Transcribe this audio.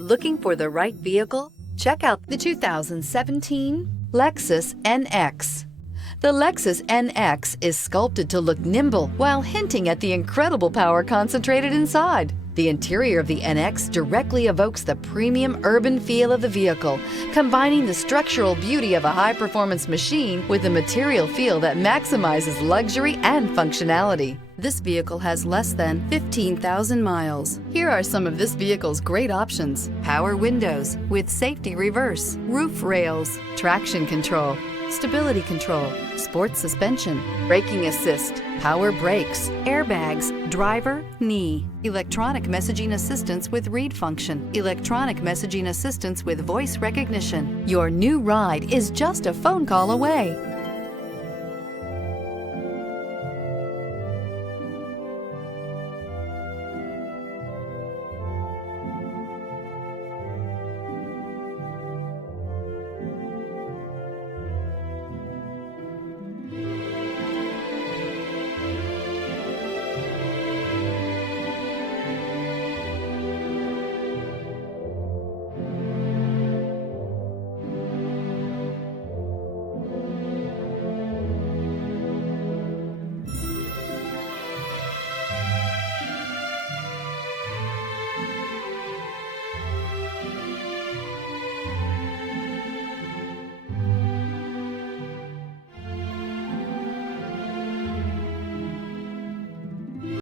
Looking for the right vehicle? Check out the 2017 Lexus NX. The Lexus NX is sculpted to look nimble while hinting at the incredible power concentrated inside. The interior of the NX directly evokes the premium urban feel of the vehicle, combining the structural beauty of a high-performance machine with a material feel that maximizes luxury and functionality. This vehicle has less than 15,000 miles. Here are some of this vehicle's great options: power windows with safety reverse, roof rails, traction control, stability control, sports suspension, braking assist, power brakes, airbags, driver, knee, electronic messaging assistance with read function, electronic messaging assistance with voice recognition. Your new ride is just a phone call away.